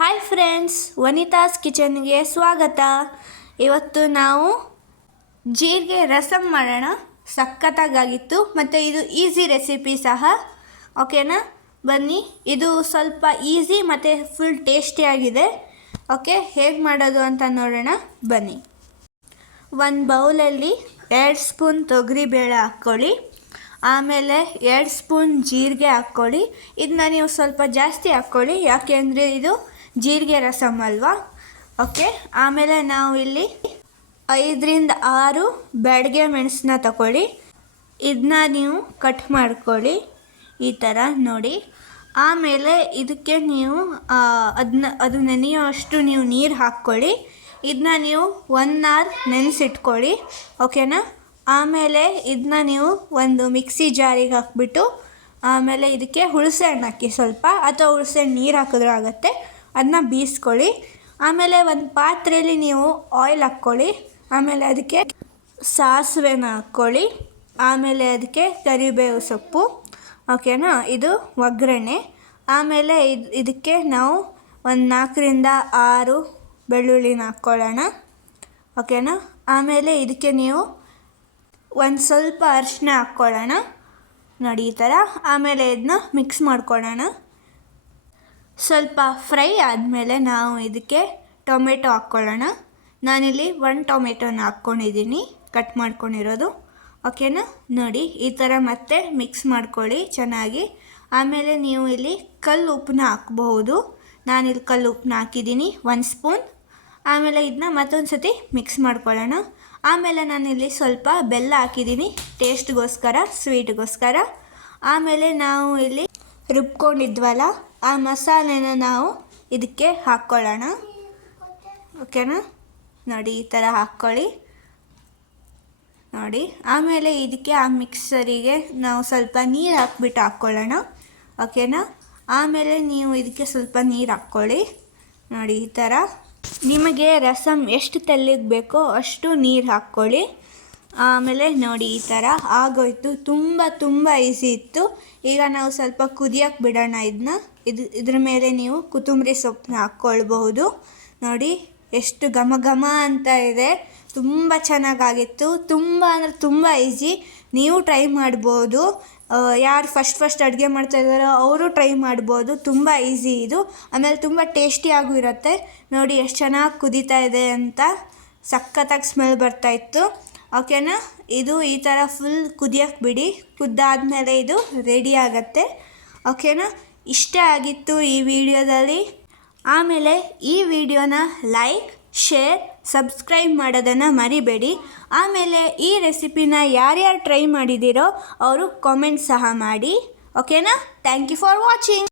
Hi friends, ವನಿತಾಸ್ ಕಿಚನ್ಗೆ ಸ್ವಾಗತ. ಇವತ್ತು ನಾವು ಜೀರಿಗೆ ರಸಮ್ ಮಾಡೋಣ. ಸಖತ್ತಾಗಿತ್ತು ಮತ್ತು ಇದು ಈಸಿ ರೆಸಿಪಿ ಸಹ. ಓಕೆನಾ, ಬನ್ನಿ. ಇದು ಸ್ವಲ್ಪ ಈಸಿ ಮತ್ತು ಫುಲ್ ಟೇಸ್ಟಿಯಾಗಿದೆ. ಓಕೆ, ಹೇಗೆ ಮಾಡೋದು ಅಂತ ನೋಡೋಣ ಬನ್ನಿ. ಒಂದು ಬೌಲಲ್ಲಿ 2 ಸ್ಪೂನ್ ತೊಗರಿಬೇಳೆ ಹಾಕ್ಕೊಳ್ಳಿ. ಆಮೇಲೆ 2 ಸ್ಪೂನ್ ಜೀರಿಗೆ ಹಾಕ್ಕೊಳ್ಳಿ. ಇದನ್ನ ನೀವು ಸ್ವಲ್ಪ ಜಾಸ್ತಿ ಹಾಕ್ಕೊಳ್ಳಿ, ಯಾಕೆ ಅಂದರೆ ಇದು ಜೀರಿಗೆ ರಸಮ್ ಅಲ್ವಾ. ಓಕೆ, ಆಮೇಲೆ ನಾವು ಇಲ್ಲಿ 5ರಿಂದ 6 ಬ್ಯಾಡಗೆ ಮೆಣಸನ್ನ ತಗೊಳ್ಳಿ. ಇದನ್ನ ನೀವು ಕಟ್ ಮಾಡ್ಕೊಳ್ಳಿ ಈ ಥರ ನೋಡಿ. ಆಮೇಲೆ ಇದಕ್ಕೆ ನೀವು ಅದು ನೆನೆಯೋ ಅಷ್ಟು ನೀವು ನೀರು ಹಾಕ್ಕೊಳ್ಳಿ. ಇದನ್ನ ನೀವು 1 ಅವರ್ ನೆನೆಸಿಟ್ಕೊಳ್ಳಿ. ಓಕೆನಾ. ಆಮೇಲೆ ಇದನ್ನ ನೀವು ಒಂದು ಮಿಕ್ಸಿ ಜಾರಿಗೆ ಹಾಕ್ಬಿಟ್ಟು ಆಮೇಲೆ ಇದಕ್ಕೆ ಹುಣಸೆ ಹಣ್ಣು ಹಾಕಿ ಸ್ವಲ್ಪ, ಅಥವಾ ಹುಣಸೆ ಹಣ್ಣು ನೀರು ಹಾಕಿದ್ರೂ ಆಗುತ್ತೆ. ಅದನ್ನ ಬೀಸ್ಕೊಳ್ಳಿ. ಆಮೇಲೆ ಒಂದು ಪಾತ್ರೆಯಲ್ಲಿ ನೀವು ಆಯಿಲ್ ಹಾಕ್ಕೊಳ್ಳಿ. ಆಮೇಲೆ ಅದಕ್ಕೆ ಸಾಸಿವೆನ ಹಾಕ್ಕೊಳ್ಳಿ. ಆಮೇಲೆ ಅದಕ್ಕೆ ಕರಿಬೇವು ಸೊಪ್ಪು. ಓಕೆನಾ, ಇದು ಒಗ್ಗರಣೆ. ಆಮೇಲೆ ಇದಕ್ಕೆ ನಾವು ಒಂದು 4ರಿಂದ 6 ಬೆಳ್ಳುಳ್ಳಿನ ಹಾಕ್ಕೊಳ್ಳೋಣ. ಓಕೆನಾ. ಆಮೇಲೆ ಇದಕ್ಕೆ ನೀವು ಒಂದು ಸ್ವಲ್ಪ ಅರಿಶಿನ ಹಾಕ್ಕೊಳ್ಳೋಣ ನೋಡಿ ಈ ಥರ. ಆಮೇಲೆ ಇದನ್ನ ಮಿಕ್ಸ್ ಮಾಡ್ಕೊಳ್ಳೋಣ. ಸ್ವಲ್ಪ ಫ್ರೈ ಆದಮೇಲೆ ನಾವು ಇದಕ್ಕೆ ಟೊಮೆಟೊ ಹಾಕ್ಕೊಳ್ಳೋಣ. ನಾನಿಲ್ಲಿ 1 ಟೊಮೆಟೊನ ಹಾಕ್ಕೊಂಡಿದ್ದೀನಿ, ಕಟ್ ಮಾಡ್ಕೊಂಡಿರೋದು. ಓಕೆನಾ, ನೋಡಿ ಈ ಥರ ಮತ್ತೆ ಮಿಕ್ಸ್ ಮಾಡ್ಕೊಳ್ಳಿ ಚೆನ್ನಾಗಿ. ಆಮೇಲೆ ನೀವು ಇಲ್ಲಿ ಕಲ್ಲು ಉಪ್ಪನ್ನ ಹಾಕ್ಬಹುದು. ನಾನಿಲ್ಲಿ ಕಲ್ಲು ಉಪ್ಪನ್ನ ಹಾಕಿದ್ದೀನಿ 1 ಸ್ಪೂನ್. ಆಮೇಲೆ ಇದನ್ನ ಮತ್ತೊಂದು ಸತಿ ಮಿಕ್ಸ್ ಮಾಡ್ಕೊಳ್ಳೋಣ. ಆಮೇಲೆ ನಾನಿಲ್ಲಿ ಸ್ವಲ್ಪ ಬೆಲ್ಲ ಹಾಕಿದ್ದೀನಿ, ಟೇಸ್ಟ್ಗೋಸ್ಕರ, ಸ್ವೀಟ್ಗೋಸ್ಕರ. ಆಮೇಲೆ ನಾವು ಇಲ್ಲಿ ರುಬ್ಕೊಂಡಿದ್ವಲ್ಲ ಆ ಮಸಾಲೆನ ನಾವು ಇದಕ್ಕೆ ಹಾಕ್ಕೊಳ್ಳೋಣ. ಓಕೆನಾ, ನೋಡಿ ಈ ಥರ ಹಾಕ್ಕೊಳ್ಳಿ ನೋಡಿ. ಆಮೇಲೆ ಇದಕ್ಕೆ ಆ ಮಿಕ್ಸರಿಗೆ ನಾವು ಸ್ವಲ್ಪ ನೀರು ಹಾಕ್ಬಿಟ್ಟು ಹಾಕ್ಕೊಳ್ಳೋಣ. ಓಕೆನಾ. ಆಮೇಲೆ ನೀವು ಇದಕ್ಕೆ ಸ್ವಲ್ಪ ನೀರು ಹಾಕ್ಕೊಳ್ಳಿ ನೋಡಿ ಈ ಥರ. ನಿಮಗೆ ರಸಮ್ ಎಷ್ಟು ತೆಳ್ಳಗೆ ಬೇಕೋ ಅಷ್ಟು ನೀರು ಹಾಕ್ಕೊಳ್ಳಿ. ಆಮೇಲೆ ನೋಡಿ ಈ ಥರ ಆಗೋಯ್ತು. ತುಂಬ ಈಸಿ ಇತ್ತು. ಈಗ ನಾವು ಸ್ವಲ್ಪ ಕುದಿಯೋಕ್ಕೆ ಬಿಡೋಣ ಇದನ್ನ. ಇದ್ರ ಮೇಲೆ ನೀವು ಕೊತ್ತಂಬರಿ ಸೊಪ್ಪನ್ನ ಹಾಕ್ಕೊಳ್ಬಹುದು. ನೋಡಿ ಎಷ್ಟು ಘಮ ಘಮ ಅಂತ ಇದೆ. ತುಂಬ ಚೆನ್ನಾಗಾಗಿತ್ತು. ತುಂಬ ಅಂದರೆ ತುಂಬ ಈಸಿ. ನೀವು ಟ್ರೈ ಮಾಡ್ಬೋದು. ಯಾರು ಫಸ್ಟ್ ಅಡುಗೆ ಮಾಡ್ತಾಯಿದ್ದಾರೋ ಅವರು ಟ್ರೈ ಮಾಡ್ಬೋದು. ತುಂಬ ಈಸಿ ಇದು. ಆಮೇಲೆ ತುಂಬ ಟೇಸ್ಟಿಯಾಗೂ ಇರುತ್ತೆ. ನೋಡಿ ಎಷ್ಟು ಚೆನ್ನಾಗಿ ಕುದೀತಾ ಇದೆ ಅಂತ. ಸಖತ್ತಾಗಿ ಸ್ಮೆಲ್ ಬರ್ತಾಯಿತ್ತು. ಓಕೆನಾ. ಇದು ಈ ಥರ ಫುಲ್ ಕುದಿಯೋಕ್ಕೆ ಬಿಡಿ. ಕುದ್ದಾದಮೇಲೆ ಇದು ರೆಡಿ ಆಗುತ್ತೆ. ಓಕೆನಾ. ಇಷ್ಟ ಆಗಿತ್ತು ಈ ವಿಡಿಯೋದಲ್ಲಿ. ಆಮೇಲೆ ಈ ವಿಡಿಯೋನ ಲೈಕ್, ಶೇರ್, ಸಬ್ಸ್ಕ್ರೈಬ್ ಮಾಡೋದನ್ನು ಮರಿಬೇಡಿ. ಆಮೇಲೆ ಈ ರೆಸಿಪಿನ ಯಾರ್ಯಾರು ಟ್ರೈ ಮಾಡಿದ್ದೀರೋ ಅವರು ಕಾಮೆಂಟ್ ಸಹ ಮಾಡಿ. ಓಕೆನಾ. Thank you for watching.